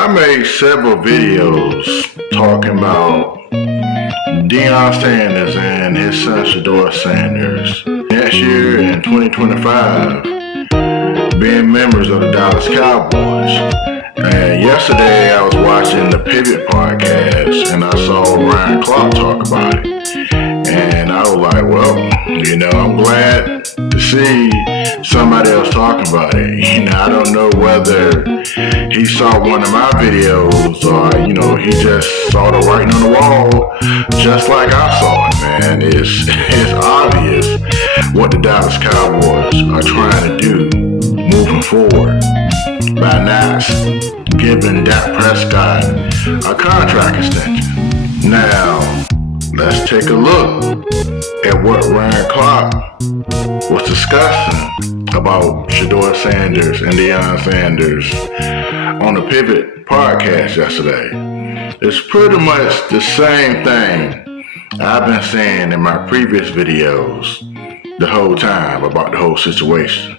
I made several videos talking about Deion Sanders and his son Shedeur Sanders next year in 2025 being members of the Dallas Cowboys. And yesterday I was watching the Pivot podcast and I saw Ryan Clark talk about it. And I was like, well, I'm glad to see somebody else talking about it. I don't know whether he saw one of my videos or, he just saw the writing on the wall just like I saw it, man. It's obvious what the Dallas Cowboys are trying to do moving forward by not giving Dak Prescott a contract extension. Now, let's take a look at what Ryan Clark was discussing about Shedeur Sanders and Deion Sanders on the Pivot podcast yesterday. It's pretty much the same thing I've been saying in my previous videos the whole time about the whole situation.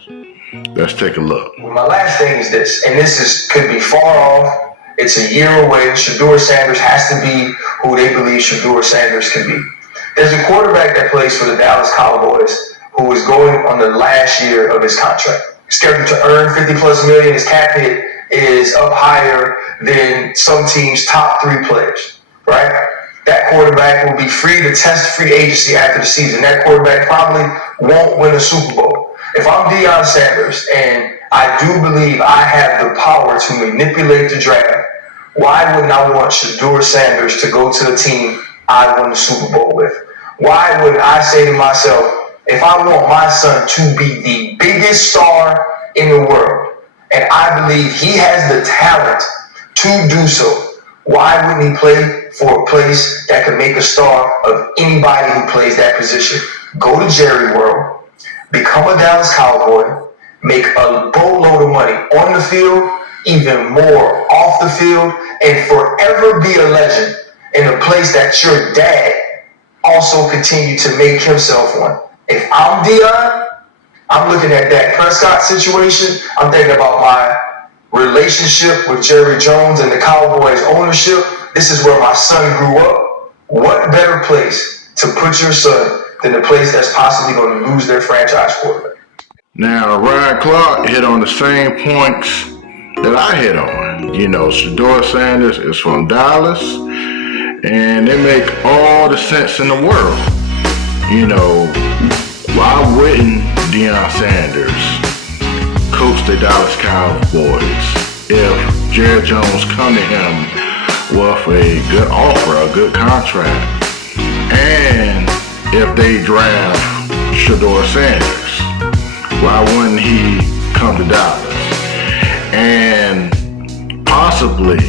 Let's take a look. My last thing is this, and could be far off. It's a year away. Shedeur Sanders has to be who they believe Shedeur Sanders can be. There's a quarterback that plays for the Dallas Cowboys who is going on the last year of his contract. He's scheduled to earn $50+ million. His cap hit is up higher than some teams' top 3 players, right? That quarterback will be free to test free agency after the season. That quarterback probably won't win a Super Bowl. If I'm Deion Sanders and I do believe I have the power to manipulate the draft, why wouldn't I want Shedeur Sanders to go to the team I won the Super Bowl with? Why would I say to myself, if I want my son to be the biggest star in the world, and I believe he has the talent to do so, why wouldn't he play for a place that could make a star of anybody who plays that position? Go to Jerry World, become a Dallas Cowboy, make a boatload of money on the field, even more off the field, and forever be a legend in a place that your dad also continued to make himself one. If I'm Deion, I'm looking at that Prescott situation. I'm thinking about my relationship with Jerry Jones and the Cowboys ownership. This is where my son grew up. What better place to put your son than the place that's possibly going to lose their franchise quarterback? Now, Ryan Clark hit on the same points that I hit on. Shedeur Sanders is from Dallas, and it make all the sense in the world. Why wouldn't Deion Sanders coach the Dallas Cowboys if Jerry Jones come to him with a good offer, a good contract, and if they draft Shedeur Sanders? Why wouldn't he come to Dallas and possibly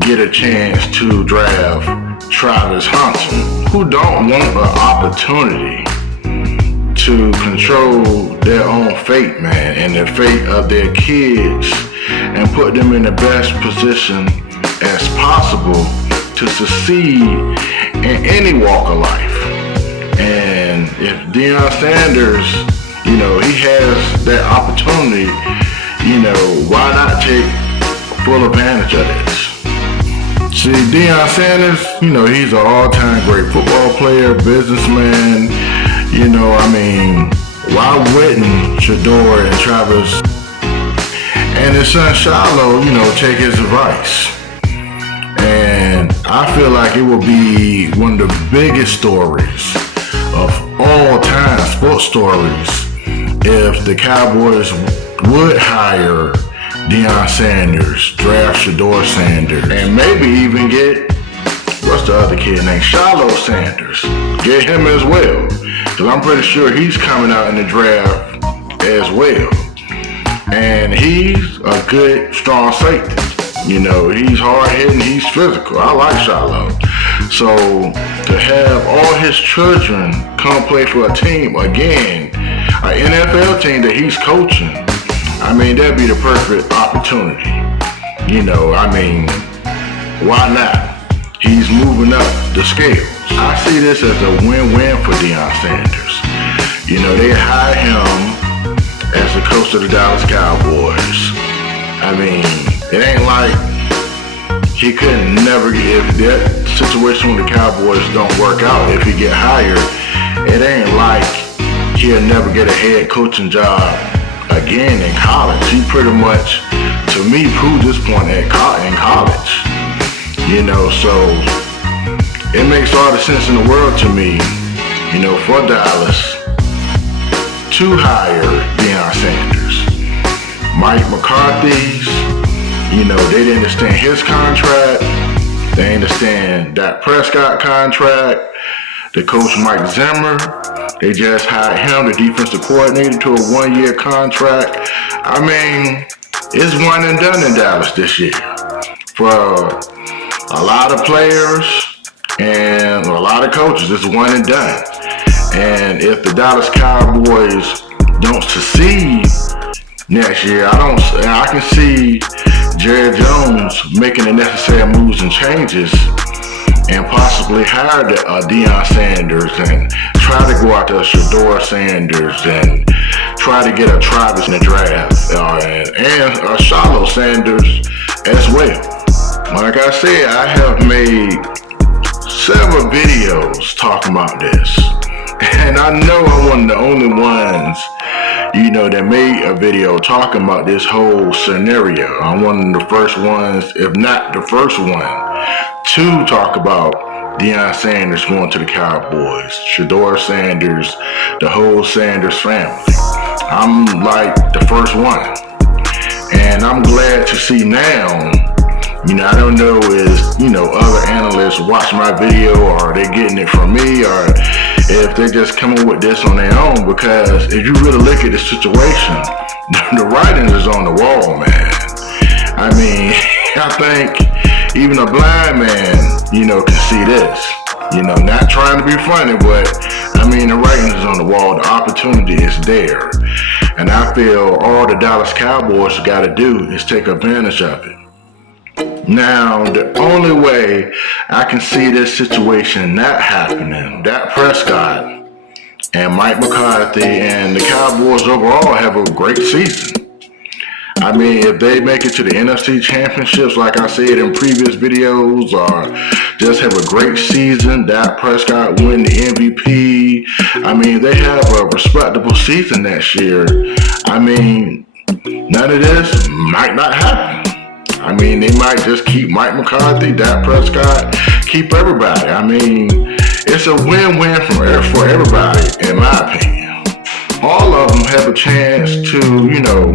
get a chance to draft Travis Hunter, who don't want an opportunity to control their own fate, man, and the fate of their kids, and put them in the best position as possible to succeed in any walk of life? And if Deion Sanders, he has that opportunity, why not take full advantage of this? See, Deion Sanders, he's an all-time great football player, businessman. Why wouldn't Shedeur and Travis and his son Shiloh, take his advice? And I feel like it will be one of the biggest stories of all time, sports stories, if the Cowboys would hire Deion Sanders, draft Shedeur Sanders, and maybe even get, what's the other kid named? Shiloh Sanders. Get him as well, because I'm pretty sure he's coming out in the draft as well. And he's a good, strong safety. He's hard-hitting, he's physical. I like Shiloh. So to have all his children come play for a team again, an NFL team that he's coaching, that'd be the perfect opportunity. Why not? He's moving up the scales. I see this as a win-win for Deion Sanders. They hired him as the coach of the Dallas Cowboys. It ain't like he couldn't never get, if that situation with the Cowboys don't work out, if he get hired, it ain't like he'll never get a head coaching job again in college. He pretty much, to me, proved this point in college. You know, so it makes all the sense in the world to me, you know, for Dallas to hire Deion Sanders. Mike McCarthy's, you know, they didn't understand his contract. They understand Dak Prescott contract. The coach Mike Zimmer, they just hired him, the defensive coordinator, to a 1-year contract. I mean, it's one and done in Dallas this year for a lot of players and a lot of coaches. It's one and done. And if the Dallas Cowboys don't succeed next year, I can see Jerry Jones making the necessary moves and changes and possibly hire Deion Sanders and try to go out to Shedeur Sanders and try to get a Travis in the draft and Shiloh Sanders as well. Like I said, I have made several videos talking about this. And I know I'm one of the only ones, you know, that made a video talking about this whole scenario. I'm one of the first ones, if not the first one, to talk about Deion Sanders going to the Cowboys, Shedeur Sanders, the whole Sanders family. I'm like the first one. And I'm glad to see now, you know, I don't know if, you know, other analysts watch my video or they getting it from me or if they just coming with this on their own, because if you really look at the situation, the writing is on the wall, man. I mean, I think even a blind man, you know, can see this. You know, not trying to be funny, but I mean, the writing is on the wall. The opportunity is there. And I feel all the Dallas Cowboys got to do is take advantage of it. Now, the only way I can see this situation not happening, Dak Prescott and Mike McCarthy and the Cowboys overall have a great season. I mean, if they make it to the NFC Championships, like I said in previous videos, or just have a great season, Dak Prescott win the MVP, I mean, they have a respectable season next year. I mean, none of this might not happen. I mean, they might just keep Mike McCarthy, Dak Prescott, keep everybody. I mean, it's a win-win for everybody, in my opinion. All of them have a chance to, you know,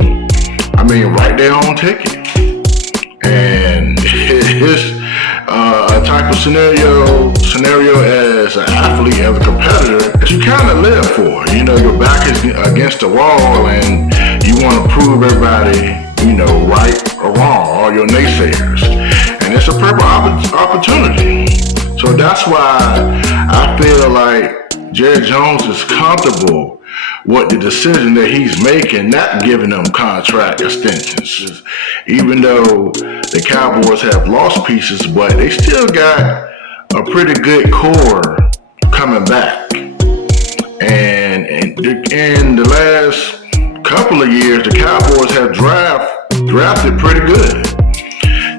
I mean, write their own ticket. And it's a type of scenario as an athlete, as a competitor, that you kind of live for. You know, your back is against the wall and you want to prove everybody, you know, right or wrong, all your naysayers. And it's a perfect opportunity. So that's why I feel like Jerry Jones is comfortable with the decision that he's making, not giving them contract extensions. Even though the Cowboys have lost pieces, but they still got a pretty good core coming back. And in the last couple of years, the Cowboys have drafted pretty good.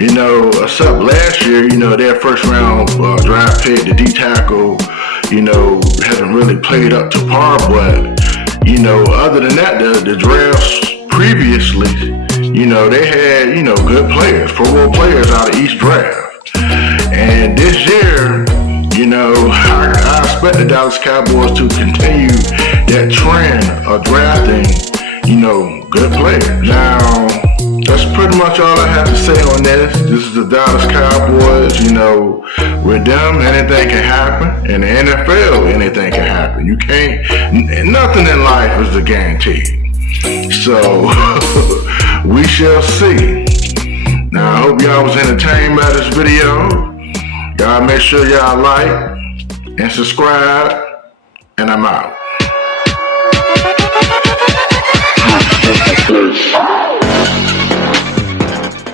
You know, except last year, you know, their first round draft pick, the D-tackle, you know, hasn't really played up to par, but, you know, other than that, the drafts previously, you know, they had, you know, good players, Pro Bowl players out of each draft. And this year, you know, I expect the Dallas Cowboys to continue that trend of drafting, you know, good players. Now, that's pretty much all I have to say on this. This is the Dallas Cowboys. You know, with them, anything can happen. In the NFL, anything can happen. You can't, nothing in life is a guarantee. So, we shall see. Now, I hope y'all was entertained by this video. Y'all make sure y'all like and subscribe. And I'm out.